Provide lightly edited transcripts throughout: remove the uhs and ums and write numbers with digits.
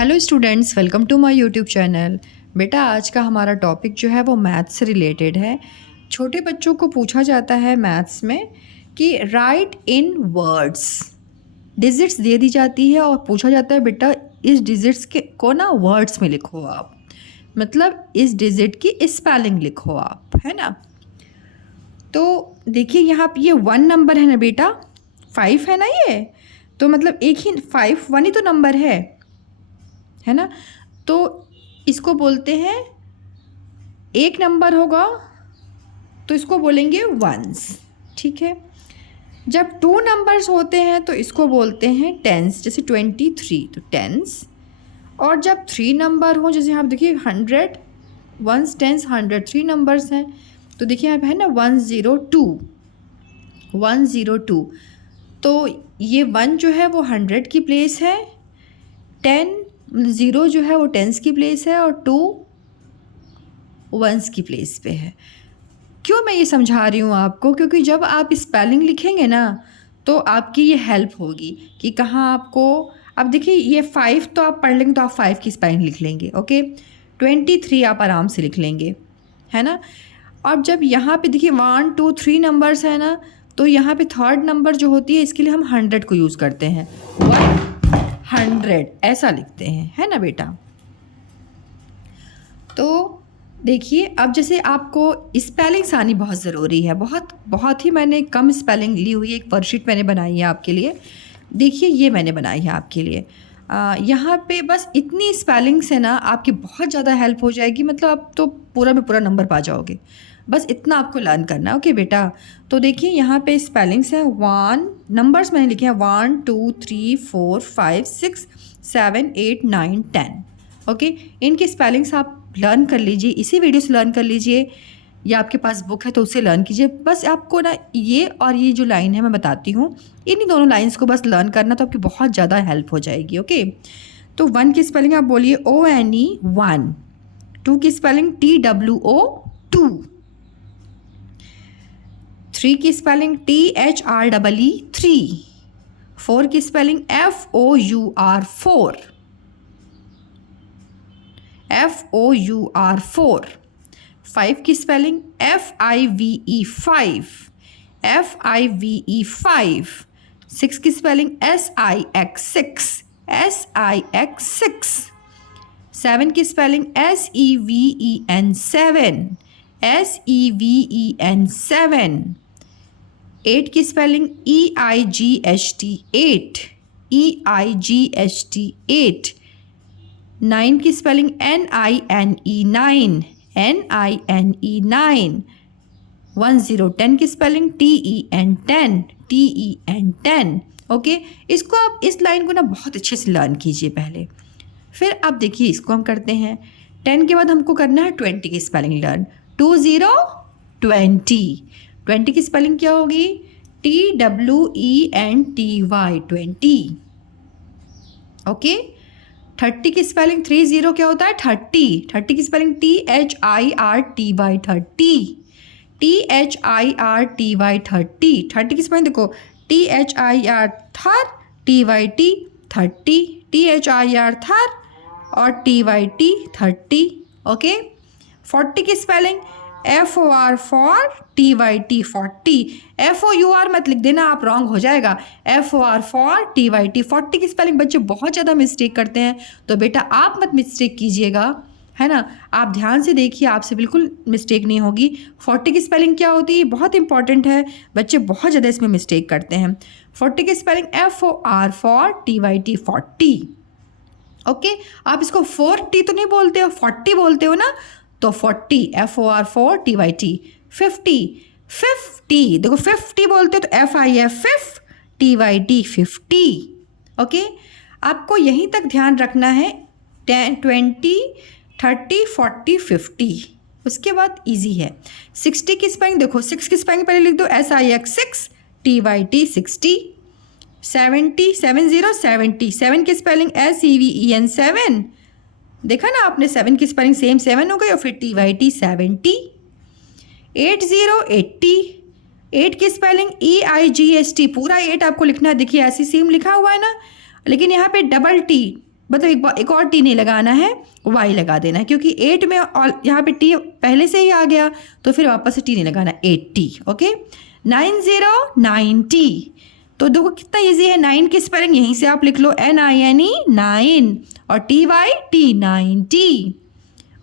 Hello students, welcome to my YouTube channel. बेटा आज का हमारा टॉपिक जो है वो मैथ्स से रिलेटेड है। छोटे बच्चों को पूछा जाता है मैथ्स में कि राइट इन वर्ड्स, डिजिट्स दे दी जाती है और पूछा जाता है बेटा इस डिजिट्स के को ना वर्ड्स में लिखो आप, मतलब इस डिजिट की स्पेलिंग लिखो आप, है ना। तो देखिए यहाँ पे ये 1 नंबर है ना बेटा, 5 है ना ये, तो मतलब एक ही 5 1 ही तो नंबर है ना। तो इसको बोलते हैं, एक नंबर होगा तो इसको बोलेंगे वंस, ठीक है। जब 2 नंबर्स होते हैं तो इसको बोलते हैं टेंस, जैसे 23 तो टेंस। और जब 3 नंबर हो, जैसे यहाँ देखिए 100, वंस टेंस 100, 3 नंबर्स हैं तो देखिए यहाँ पे है ना 102। तो ये 1 जो है वो 100 की प्लेस है, 0 जो है वो टेंस की प्लेस है और 2 वंस की प्लेस पे है। क्यों मैं ये समझा रही हूँ आपको, क्योंकि जब आप स्पेलिंग लिखेंगे ना तो आपकी ये हेल्प होगी कि कहाँ आपको, अब देखिए ये 5 तो आप पढ़ लेंगे तो आप 5 की स्पेलिंग लिख लेंगे, ओके। 23 आप आराम से लिख लेंगे, है ना। और जब यहाँ पे देखिए 1 2 3 नंबर्स है ना, तो यहाँ पे 3rd नंबर जो होती है इसके लिए हम 100 को यूज़ करते हैं, 100 ऐसा लिखते हैं, है ना बेटा। तो देखिए अब जैसे आपको स्पेलिंग्स आनी बहुत ज़रूरी है, बहुत ही मैंने कम स्पेलिंग ली हुई है, एक वर्कशीट मैंने बनाई है आपके लिए। देखिए ये मैंने बनाई है आपके लिए, यहाँ पे बस इतनी स्पेलिंग्स है ना, आपकी बहुत ज़्यादा हेल्प हो जाएगी, मतलब आप तो पूरा में पूरा नंबर पा जाओगे, बस इतना आपको लर्न करना है, ओके बेटा। तो देखिए यहाँ पे स्पेलिंग्स हैं, 1 नंबर्स मैंने लिखे हैं 1 2 3 4 5 6 7 8 9 10, ओके। इनकी स्पेलिंग्स आप लर्न कर लीजिए, इसी वीडियो से लर्न कर लीजिए, या आपके पास बुक है तो उससे लर्न कीजिए। बस आपको ना ये और ये जो लाइन है मैं बताती हूँ, इन्हीं दोनों लाइंस को बस लर्न करना, तो आपकी बहुत ज़्यादा हेल्प हो जाएगी, ओके। तो 1 की स्पेलिंग आप बोलिए ONE 1, 2 की स्पेलिंग TWO 2, 3 की स्पेलिंग THREE 3, 4 की स्पेलिंग FOUR 4, FOUR 4, 5 की स्पेलिंग FIVE 5, FIVE 5, 6 की स्पेलिंग SIX 6, 7 की स्पेलिंग SEVEN 7, 8 की स्पेलिंग EIGHT 8, 9 की स्पेलिंग NINE 9, 10 की स्पेलिंग TEN 10, ओके। इसको आप इस लाइन को ना बहुत अच्छे से लर्न कीजिए पहले, फिर आप देखिए इसको हम करते हैं। 10 के बाद हमको करना है 20 की स्पेलिंग लर्न, 20 की स्पेलिंग क्या होगी, TWENTY 20, ओके। 30 की स्पेलिंग 30 क्या होता है, 30 की स्पेलिंग THIRTY 30, 30 की स्पेलिंग देखो THIR थर TYT 30, THIR थर और TYT 30, ओके। 40 की spelling FOR for TYT 40, FOUR मत लिख देना, आप रॉन्ग हो जाएगा, FOR फॉर TYT 40 की स्पेलिंग बच्चे बहुत ज़्यादा मिस्टेक करते हैं, तो बेटा आप मत मिस्टेक कीजिएगा, है ना। आप ध्यान से देखिए, आपसे बिल्कुल मिस्टेक नहीं होगी। 40 की स्पेलिंग क्या होती है, बहुत इंपॉर्टेंट है, बच्चे बहुत ज़्यादा इसमें मिस्टेक करते हैं। 40 की spelling FOR for TYT 40, okay. आप इसको 40 तो नहीं बोलते हो, 40 बोलते हो ना, तो 40 FOR फॉर TYT। 50 देखो 50 बोलते हो तो FIF TYT 50, ओके। आपको यहीं तक ध्यान रखना है, 10 20 30 40 50, उसके बाद इजी है। 60 की स्पेलिंग देखो, 6 की स्पेलिंग पहले लिख दो SIX 6 TYT 60, 70 7 की स्पेलिंग SEVEN 7, देखा ना आपने, 7 की स्पेलिंग सेम 7 हो गई और फिर TYT 70, 80 8 की स्पेलिंग EIGHT, पूरा 8 आपको लिखना है, देखिए ऐसी सेम लिखा हुआ है ना, लेकिन यहाँ पे डबल T मतलब एक और टी नहीं लगाना है, वाई लगा देना है, क्योंकि 8 में और यहाँ पे टी पहले से ही आ गया, तो फिर वापस से टी नहीं लगाना, 80। ओके, 90 90। तो देखो कितना इजी है, 9 की स्पेलिंग यहीं से आप लिख लो, NINE 9, और TY T 90।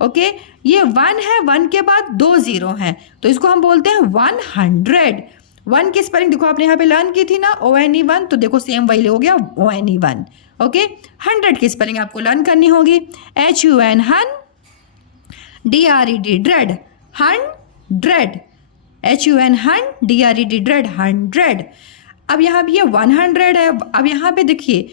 ओके, ये 1 है, 1 के बाद 2 0 हैं, तो इसको हम बोलते हैं 100। 1 की स्पेलिंग देखो आपने यहाँ पे लर्न की थी ना, ONE 1, तो देखो सेम वही हो गया, ONE 1। ओके, 100 की स्पेलिंग आपको लर्न करनी होगी, HUN हन, DRED ड्रेड, 100, HUN हन, DRED ड्रेड, 100। अब यहाँ भी ये 100 है। अब यहाँ पे देखिए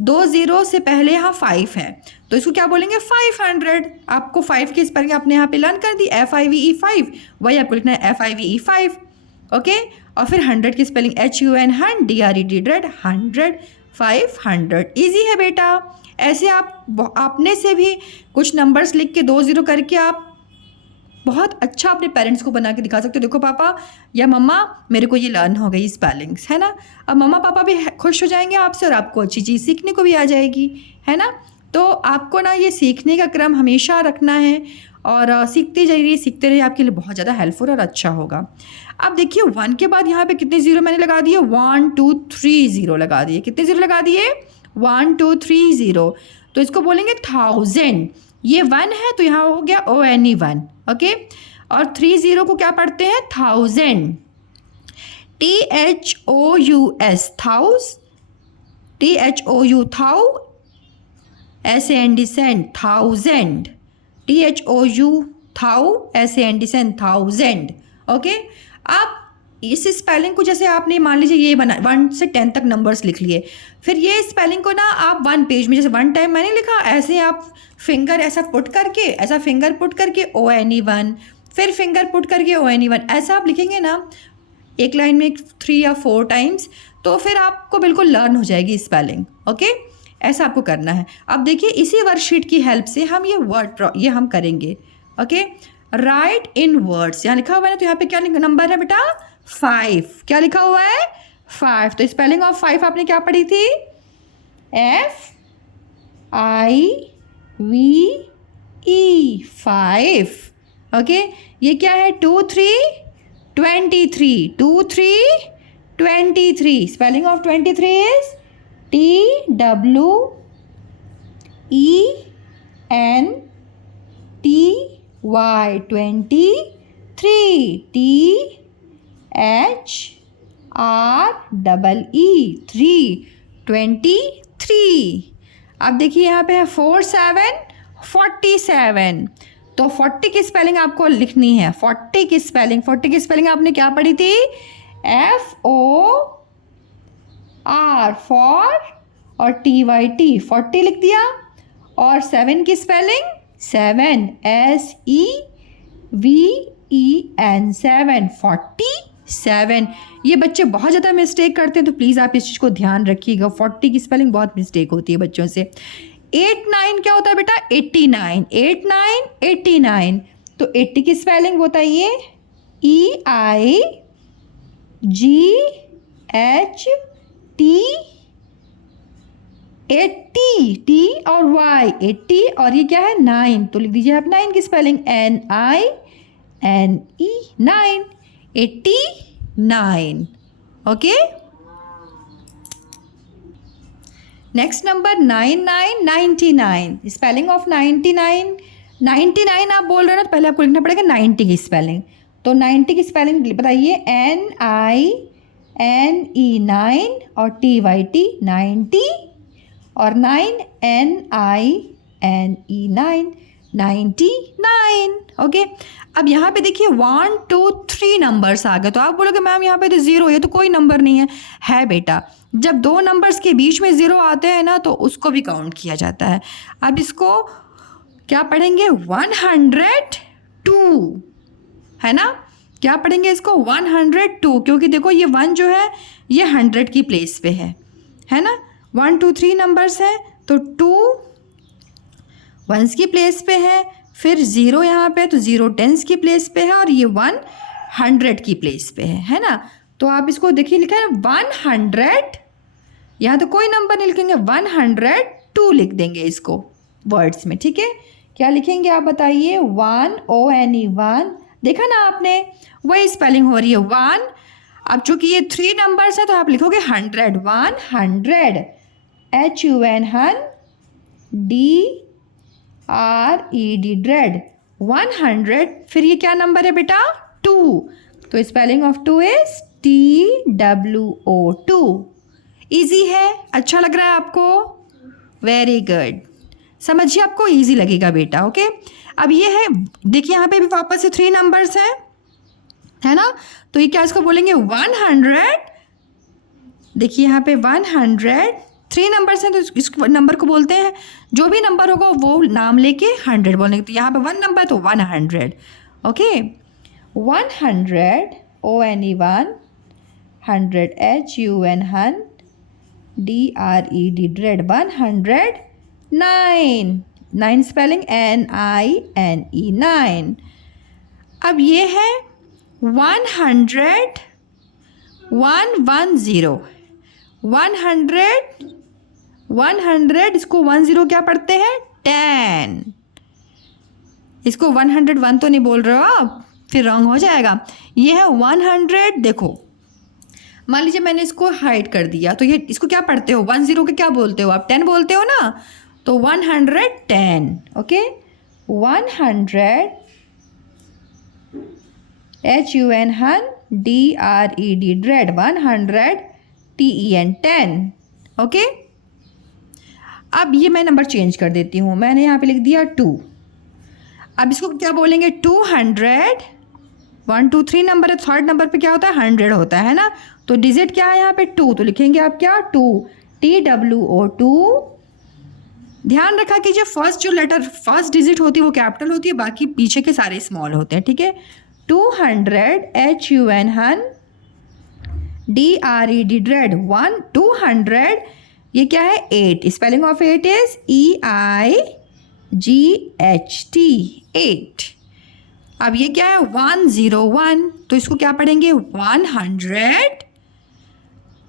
2 0 से पहले यहाँ 5 है, तो इसको क्या बोलेंगे, 500। आपको 5 की स्पेलिंग आपने यहाँ पे लर्न कर दी, FIVE 5, वही आपको लिखना है FIVE 5। ओके, और फिर 100 की स्पेलिंग HUN हन, DRED ड्रेड, 100, 500। ईजी है बेटा। ऐसे आप अपने से भी कुछ नंबर्स लिख के 2 0 करके आप बहुत अच्छा अपने पेरेंट्स को बना के दिखा सकते हो। देखो पापा या मम्मा, मेरे को ये लर्न हो गई स्पेलिंग्स, है ना। अब मम्मा पापा भी खुश हो जाएंगे आपसे और आपको अच्छी चीज़ सीखने को भी आ जाएगी, है ना। तो आपको ना ये सीखने का क्रम हमेशा रखना है और सीखते रहिए, आपके लिए बहुत ज़्यादा हेल्पफुल और अच्छा होगा। अब देखिए 1 के बाद यहाँ पे कितने ज़ीरो मैंने लगा दिए, 1 2 3 ज़ीरो लगा दिए। कितने ज़ीरो लगा दिए, 1 2 3 ज़ीरो। तो इसको बोलेंगे 1000। ये 1 है तो यहाँ हो गया ONE 1। ओके, और 3 0 को क्या पढ़ते हैं, 1000, THOUS, थाउस, THOU थाउ, SAND 1000, THOU थाउ, SAND 1000। Okay, आप इस स्पेलिंग को जैसे आपने मान लीजिए ये बना 1 से 10 तक नंबर्स लिख लिए, फिर ये स्पेलिंग को ना आप 1 पेज में, जैसे 1 टाइम मैंने लिखा, ऐसे आप फिंगर ऐसा पुट करके ONE 1, फिर फिंगर पुट करके ONE 1, ऐसा आप लिखेंगे ना एक लाइन में 3 या 4 टाइम्स, तो फिर आपको बिल्कुल लर्न हो जाएगी स्पेलिंग। ओके, ऐसा आपको करना है। अब देखिए इसी वर्कशीट की हेल्प से हम ये हम करेंगे। ओके, राइट इन वर्ड्स, यहाँ लिखा हुआ है ना, तो यहाँ पे क्या नंबर है बेटा, 5। क्या लिखा हुआ है, 5। तो स्पेलिंग ऑफ 5 आपने क्या पढ़ी थी, FIVE 5। ओके, ये क्या है, 2 3 23, 2 3 23। Spelling of 23 is TWENTY, 23, THREE 23। अब देखिए यहाँ पे है 4 7 47। तो 40 की स्पेलिंग आपको लिखनी है। 40 की स्पेलिंग आपने क्या पढ़ी थी, FOR फॉर और TYT 40 लिख दिया। और 7 की स्पेलिंग 7 SEVEN 7, 47। ये बच्चे बहुत ज़्यादा मिस्टेक करते हैं, तो प्लीज़ आप इस चीज़ को ध्यान रखिएगा। 40 की स्पेलिंग बहुत मिस्टेक होती है बच्चों से। 8 9 क्या होता है बेटा, 89, 8 9 89। तो 80 की स्पेलिंग बताइए, EIGHT 80, T और Y 80, और ये क्या है 9, तो लिख दीजिए आप 9 की spelling NINE 9, 89। Okay, next number 99 spelling of 99 आप बोल रहे हो ना, तो पहले आपको लिखना पड़ेगा 90 की स्पेलिंग। तो 90 की स्पेलिंग बताइए, NINE 9 और TYT 90 और 9 NINE 9 99। ओके, अब यहाँ पे देखिए 1 2 3 नंबर्स आ गए। तो आप बोलोगे मैम यहाँ पे तो 0, ये तो कोई नंबर नहीं है बेटा। जब 2 नंबर्स के बीच में 0 आते हैं ना, तो उसको भी काउंट किया जाता है। अब इसको क्या पढ़ेंगे, 102, है ना। क्या पढ़ेंगे इसको, 102, क्योंकि देखो ये 1 जो है ये 100 की प्लेस पे है ना। 1 2 3 नंबर्स हैं, तो 2 1s की प्लेस पे है, फिर 0 यहाँ पे, तो 0 10s की प्लेस पे है, और ये 1 100 की प्लेस पे है ना। तो आप इसको देखिए लिखा है 100, यहाँ तो कोई नंबर नहीं लिखेंगे, 2 लिख देंगे इसको वर्ड्स में, ठीक है। क्या लिखेंगे आप बताइए? 1 ONE 1, देखा ना आपने, वही स्पेलिंग हो रही है 1। अब चूंकि ये 3 नंबर्स हैं तो आप लिखोगे 100, 100, HUN DRED ड्रेड, 100। फिर ये क्या नंबर है बेटा? 2, तो spelling of 2 is TWO 2। Easy है? अच्छा लग रहा है आपको? वेरी गुड, समझिए आपको ईजी लगेगा बेटा। ओके, अब ये है, देखिए यहाँ पे भी वापस से 3 नंबर्स हैं, है ना। तो ये क्या इसको बोलेंगे? 100। देखिए यहाँ पे 100, 3 नंबर्स हैं तो इस नंबर को बोलते हैं, जो भी नंबर होगा वो नाम लेके 100 बोलेंगे। तो यहाँ पे 1 नंबर तो 100। Okay, 100 ONE 1, 100 HUN DRED dread, 109, 9 spelling NINE 9। अब ये है 100 110, 100 इसको 10 क्या पढ़ते हैं? 10। इसको 101 तो नहीं बोल रहे हो आप, फिर रॉन्ग हो जाएगा। ये है 100। देखो मान लीजिए मैंने इसको हाइड कर दिया, तो ये इसको क्या पढ़ते हो? 10 के क्या बोलते हो आप? 10 बोलते हो ना, तो 110। Okay, 100 HUN DRED dread, 100 TEN 10। Okay, अब ये मैं नंबर चेंज कर देती हूँ, मैंने यहाँ पे लिख दिया 2। अब इसको क्या बोलेंगे? 200, 1 2 3 नंबर है, थर्ड नंबर पे क्या होता है? 100 होता है ना। तो डिजिट क्या है यहाँ पे? 2, तो लिखेंगे आप क्या? 2, TWO 2। ध्यान रखा कीजिए, फर्स्ट जो लेटर, फर्स्ट डिजिट होती है वो कैपिटल होती है, बाकी पीछे के सारे स्मॉल होते हैं, ठीक है। 200 HUN DRED ड्रेड, 200। ये क्या है? 8, स्पेलिंग ऑफ 8 इज EIGHT 8। अब ये क्या है? 101, तो इसको क्या पढ़ेंगे? 100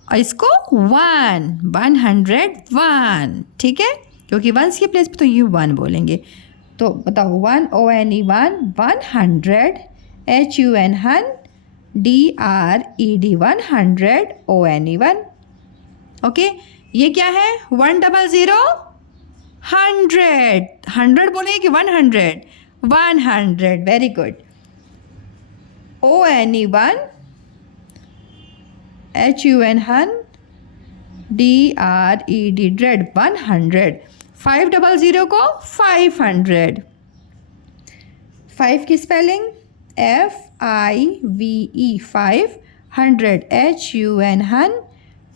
और इसको 101, ठीक है, क्योंकि वंस के प्लेस पे तो ये 1 बोलेंगे। तो बताओ, 1 ONE 1, 100 HUN DRED 100 ONE 1। Okay, ये क्या है? 100, 100 बोलेंगे कि 100? 100, very good. ONE 1 HUN DRED dread, 100। 500 को 500, 5 की spelling FIVE 500 HUN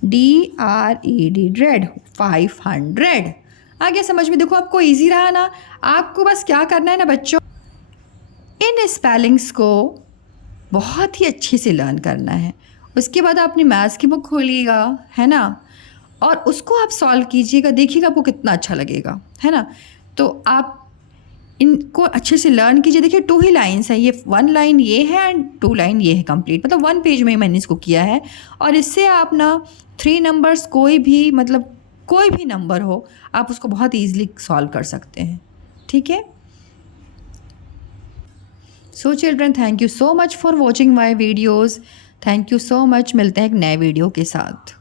DRED dread, 500। आगे समझ में? देखो आपको इजी रहा ना। आपको बस क्या करना है ना बच्चों, इन स्पेलिंग्स को बहुत ही अच्छे से लर्न करना है। उसके बाद आप अपनी मैथ्स की बुक खोलिएगा, है ना, और उसको आप सॉल्व कीजिएगा, देखिएगा आपको कितना अच्छा लगेगा, है ना। तो आप इनको अच्छे से लर्न कीजिए। देखिए 2 ही लाइन्स हैं, ये 1 लाइन ये है एंड 2 लाइन ये है कंप्लीट, मतलब 1 पेज में ही मैंने इसको किया है। और इससे आप ना 3 नंबर्स, कोई भी मतलब कोई भी नंबर हो, आप उसको बहुत ईजिली सॉल्व कर सकते हैं, ठीक है। So children, thank you so much for watching my videos. Thank you so much, मिलते हैं एक नए वीडियो के साथ।